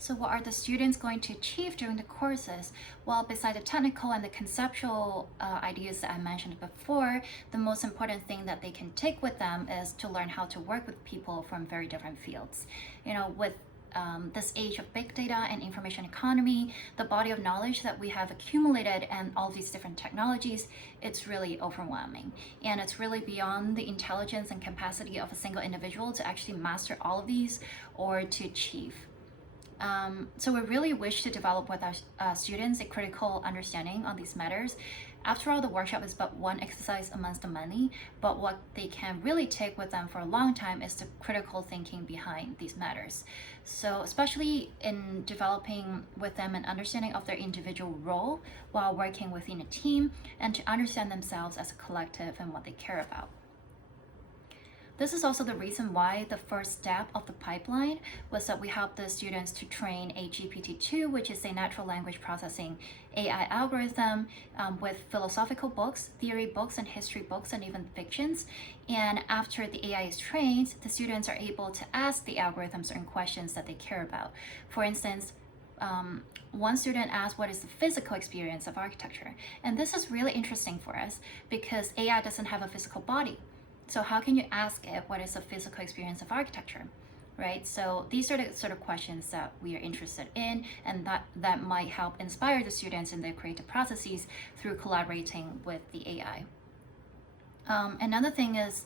So what are the students going to achieve during the courses? Well, beside the technical and the conceptual ideas that I mentioned before, the most important thing that they can take with them is to learn how to work with people from very different fields. With this age of big data and information economy, the body of knowledge that we have accumulated and all these different technologies, it's really overwhelming. And it's really beyond the intelligence and capacity of a single individual to actually master all of these or to achieve. So we really wish to develop with our students a critical understanding on these matters. After all, the workshop is but one exercise amongst the many, but what they can really take with them for a long time is the critical thinking behind these matters. So especially in developing with them an understanding of their individual role while working within a team, and to understand themselves as a collective and what they care about. This is also the reason why the first step of the pipeline was that we helped the students to train a GPT-2, which is a natural language processing AI algorithm with philosophical books, theory books, and history books, and even fictions. And after the AI is trained, the students are able to ask the algorithm certain questions that they care about. For instance, one student asked what is the physical experience of architecture. And this is really interesting for us because AI doesn't have a physical body. So how can you ask it what is the physical experience of architecture, right? So these are the sort of questions that we are interested in, and that might help inspire the students in their creative processes through collaborating with the AI. Another thing is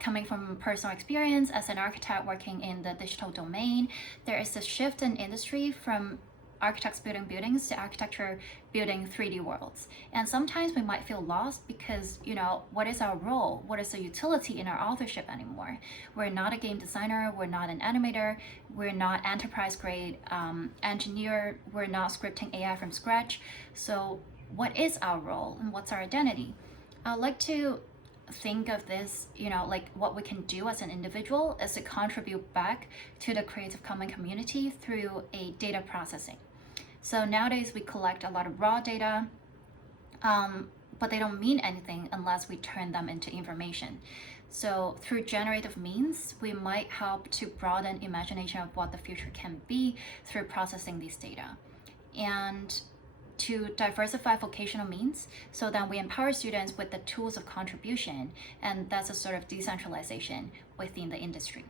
coming from personal experience as an architect working in the digital domain, there is a shift in industry from architects building buildings to architecture building 3D worlds. And sometimes we might feel lost because, what is our role? What is the utility in our authorship anymore? We're not a game designer, we're not an animator, we're not enterprise grade engineer, we're not scripting AI from scratch. So what is our role and what's our identity? I'd like to think of this, like what we can do as an individual is to contribute back to the Creative Commons community through a data processing. So nowadays we collect a lot of raw data, but they don't mean anything unless we turn them into information. So through generative means, we might help to broaden imagination of what the future can be through processing these data. And to diversify vocational means, so that we empower students with the tools of contribution, and that's a sort of decentralization within the industry.